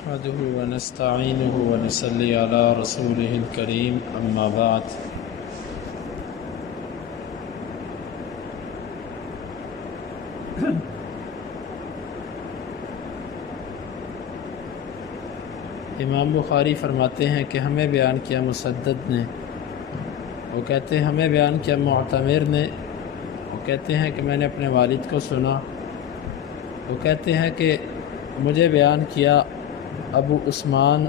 نحمده ونستعينه ونصلي على رسوله الكريم أما بعد امام بخاری فرماتے ہیں کہ ہمیں بیان کیا مسدد نے، وہ کہتے ہیں ہمیں بیان کیا معتمر نے، وہ کہتے ہیں کہ میں نے اپنے والد کو سنا، وہ کہتے ہیں کہ مجھے بیان کیا ابو عثمان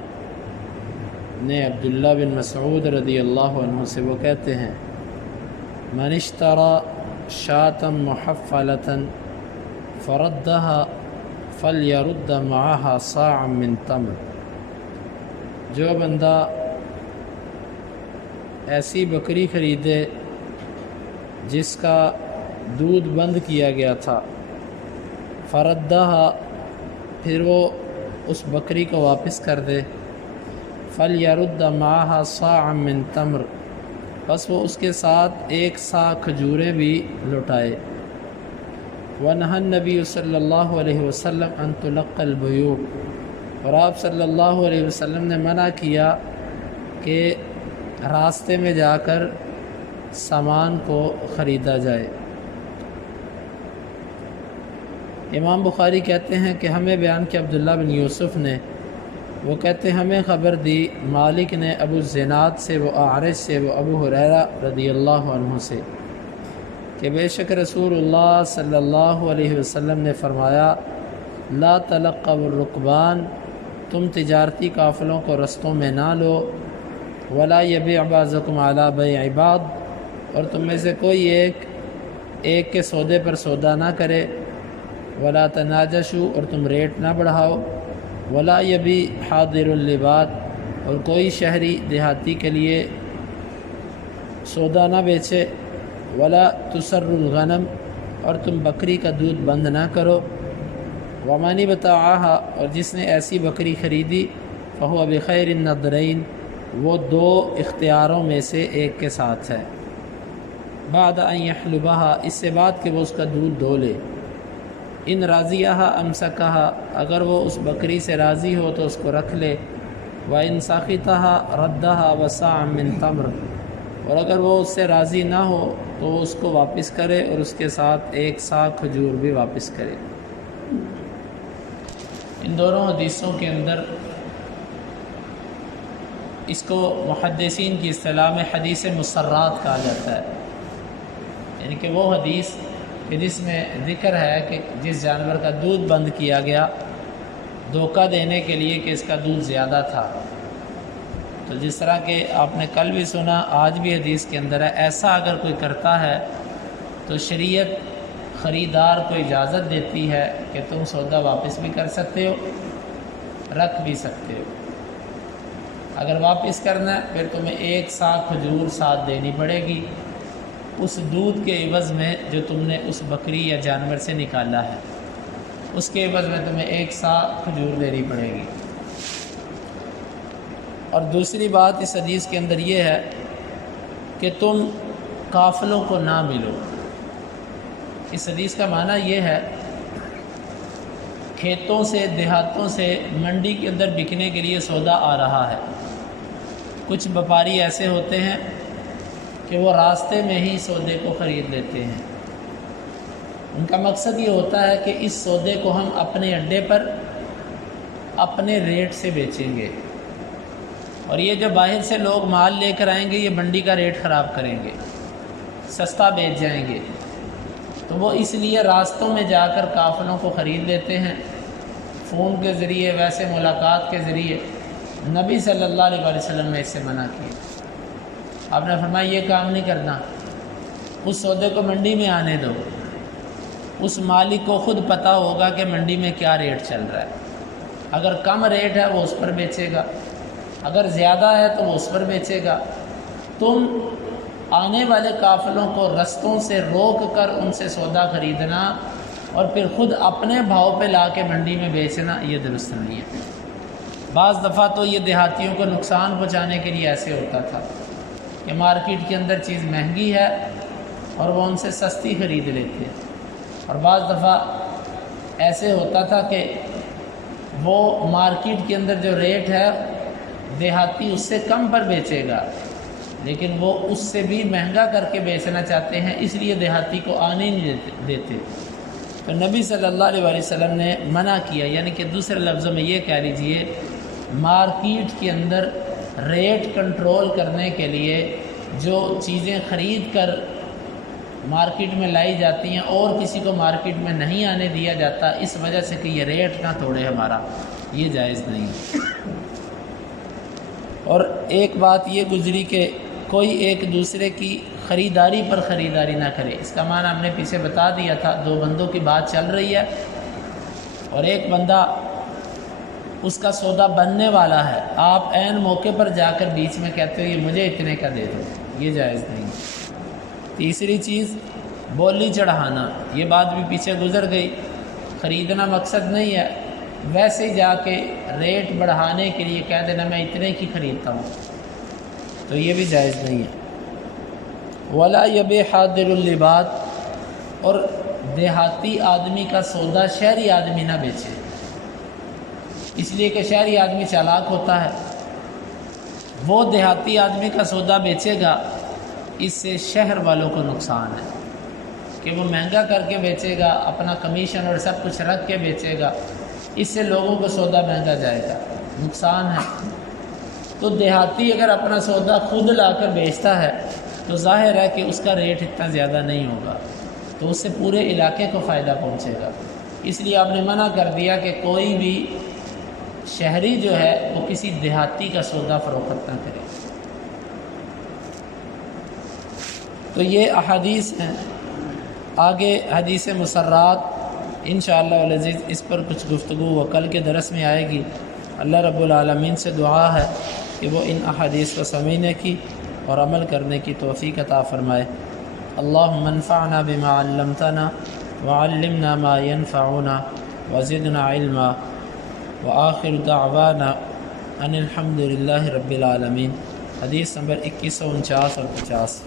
نے عبداللہ بن مسعود رضی اللہ عنہ سے، وہ کہتے ہیں من اشترى شاة محفلة فردها فليرد معها صاعا من تمر، جو بندہ ایسی بکری خریدے جس کا دودھ بند کیا گیا تھا، فردہا پھر وہ اس بکری کو واپس کر دے، فلیرد معها صاعا من تمر، بس وہ اس کے ساتھ ایک سا کھجوریں بھی لوٹائے۔ ونہى النبی صلی اللہ علیہ وسلم ان تلقى البیوع، اور آپ صلی اللہ علیہ وسلم نے منع کیا کہ راستے میں جا کر سامان کو خریدا جائے۔ امام بخاری کہتے ہیں کہ ہمیں بیان کیا عبداللہ بن یوسف نے، وہ کہتے ہیں ہمیں خبر دی مالک نے ابو الزناد سے، وہ اعرج سے، وہ ابو ہریرہ رضی اللہ عنہ سے کہ بے شک رسول اللہ صلی اللہ علیہ وسلم نے فرمایا لا تلقوا الرکبان، تم تجارتی قافلوں کو رستوں میں نہ لو، ولا یبیع بعضکم علی بیع بعض، اور تم میں سے کوئی ایک کے سودے پر سودا نہ کرے، ولا تناجشوا، اور تم ریٹ نہ بڑھاؤ، ولا یبیع حاضر لباد، اور کوئی شہری دیہاتی کے لیے سودا نہ بیچے، ولا تسر الغنم، اور تم بکری کا دودھ بند نہ کرو، ومن ابتاعها، اور جس نے ایسی بکری خریدی فہو بخیر النضرین، وہ دو اختیاروں میں سے ایک کے ساتھ ہے، بعد ان یحلبها، اس سے بعد کہ وہ اس کا دودھ دو لے، ان راضیہا امسکہا، اگر وہ اس بکری سے راضی ہو تو اس کو رکھ لے، وان ساخطہا ردہا وصاعا من تمر، اور اگر وہ اس سے راضی نہ ہو تو وہ اس کو واپس کرے اور اس کے ساتھ ایک سا کھجور بھی واپس کرے۔ ان دونوں حدیثوں کے اندر اس کو محدثین کی اصطلاح میں حدیث مسرات کہا جاتا ہے، یعنی کہ وہ حدیث کہ جس میں ذکر ہے کہ جس جانور کا دودھ بند کیا گیا دھوکہ دینے کے لیے کہ اس کا دودھ زیادہ تھا، تو جس طرح کہ آپ نے کل بھی سنا، آج بھی حدیث کے اندر ہے، ایسا اگر کوئی کرتا ہے تو شریعت خریدار کو اجازت دیتی ہے کہ تم سودا واپس بھی کر سکتے ہو، رکھ بھی سکتے ہو، اگر واپس کرنا ہے پھر تمہیں ایک سا کھجور ساتھ دینی پڑے گی اس دودھ کے عوض میں جو تم نے اس بکری یا جانور سے نکالا ہے، اس کے عوض میں تمہیں ایک سا کھجور دینی پڑے گی۔ اور دوسری بات اس حدیث کے اندر یہ ہے کہ تم قافلوں کو نہ ملو۔ اس حدیث کا معنی یہ ہے کھیتوں سے، دیہاتوں سے منڈی کے اندر بکنے کے لیے سودا آ رہا ہے، کچھ وپاری ایسے ہوتے ہیں کہ وہ راستے میں ہی سودے کو خرید لیتے ہیں، ان کا مقصد یہ ہوتا ہے کہ اس سودے کو ہم اپنے اڈے پر اپنے ریٹ سے بیچیں گے، اور یہ جو باہر سے لوگ مال لے کر آئیں گے یہ منڈی کا ریٹ خراب کریں گے، سستا بیچ جائیں گے، تو وہ اس لیے راستوں میں جا کر قافلوں کو خرید لیتے ہیں، فون کے ذریعے، ویسے ملاقات کے ذریعے۔ نبی صلی اللہ علیہ وسلم نے اس سے منع کیا، آپ نے فرمایا یہ کام نہیں کرنا، اس سودے کو منڈی میں آنے دو، اس مالک کو خود پتہ ہوگا کہ منڈی میں کیا ریٹ چل رہا ہے، اگر کم ریٹ ہے وہ اس پر بیچے گا، اگر زیادہ ہے تو وہ اس پر بیچے گا۔ تم آنے والے قافلوں کو رستوں سے روک کر ان سے سودا خریدنا اور پھر خود اپنے بھاؤ پہ لا کے منڈی میں بیچنا، یہ درست نہیں ہے۔ بعض دفعہ تو یہ دیہاتیوں کو نقصان پہنچانے کے لیے ایسے ہوتا تھا کہ مارکیٹ کے اندر چیز مہنگی ہے اور وہ ان سے سستی خرید لیتے ہیں، اور بعض دفعہ ایسے ہوتا تھا کہ وہ مارکیٹ کے اندر جو ریٹ ہے دیہاتی اس سے کم پر بیچے گا، لیکن وہ اس سے بھی مہنگا کر کے بیچنا چاہتے ہیں، اس لیے دیہاتی کو آنے نہیں دیتے۔ تو نبی صلی اللہ علیہ وسلم نے منع کیا، یعنی کہ دوسرے لفظوں میں یہ کہہ لیجئے مارکیٹ کے اندر ریٹ کنٹرول کرنے کے لیے جو چیزیں خرید کر مارکیٹ میں لائی جاتی ہیں اور کسی کو مارکیٹ میں نہیں آنے دیا جاتا اس وجہ سے کہ یہ ریٹ نہ توڑے ہمارا، یہ جائز نہیں۔ اور ایک بات یہ گزری کہ کوئی ایک دوسرے کی خریداری پر خریداری نہ کرے، اس کا معنی ہم نے پیچھے بتا دیا تھا، دو بندوں کی بات چل رہی ہے اور ایک بندہ اس کا سودا بننے والا ہے، آپ عین موقع پر جا کر بیچ میں کہتے ہو یہ مجھے اتنے کا دے دو، یہ جائز نہیں۔ تیسری چیز بولی چڑھانا، یہ بات بھی پیچھے گزر گئی، خریدنا مقصد نہیں ہے، ویسے جا کے ریٹ بڑھانے کے لیے کہہ دینا میں اتنے کی خریدتا ہوں، تو یہ بھی جائز نہیں ہے۔ ولا یبیع حاضر اللباد، اور دیہاتی آدمی کا سودا شہری آدمی نہ بیچے، اس لیے کہ شہری آدمی چالاک ہوتا ہے، وہ دیہاتی آدمی کا سودا بیچے گا، اس سے شہر والوں کو نقصان ہے کہ وہ مہنگا کر کے بیچے گا، اپنا کمیشن اور سب کچھ رکھ کے بیچے گا، اس سے لوگوں کو سودا مہنگا جائے گا، نقصان ہے۔ تو دیہاتی اگر اپنا سودا خود لا کر بیچتا ہے تو ظاہر ہے کہ اس کا ریٹ اتنا زیادہ نہیں ہوگا، تو اس سے پورے علاقے کو فائدہ پہنچے گا، اس لیے آپ نے منع کر دیا کہ کوئی بھی شہری جو ہے وہ کسی دیہاتی کا سودا فروخت نہ کرے۔ تو یہ احادیث ہیں، آگے حدیث مسرات انشاءاللہ العزیز اس پر کچھ گفتگو وہ کل کے درس میں آئے گی۔ اللہ رب العالمین سے دعا ہے کہ وہ ان احادیث کو سمجھنے کی اور عمل کرنے کی توفیق عطا فرمائے۔ اللہم انفعنا بما علمتنا وعلمنا ما ينفعنا وزدنا علما، وآخر دعوانا ان الحمد للہ رب العالمین۔ حدیث نمبر 2149 اور 50۔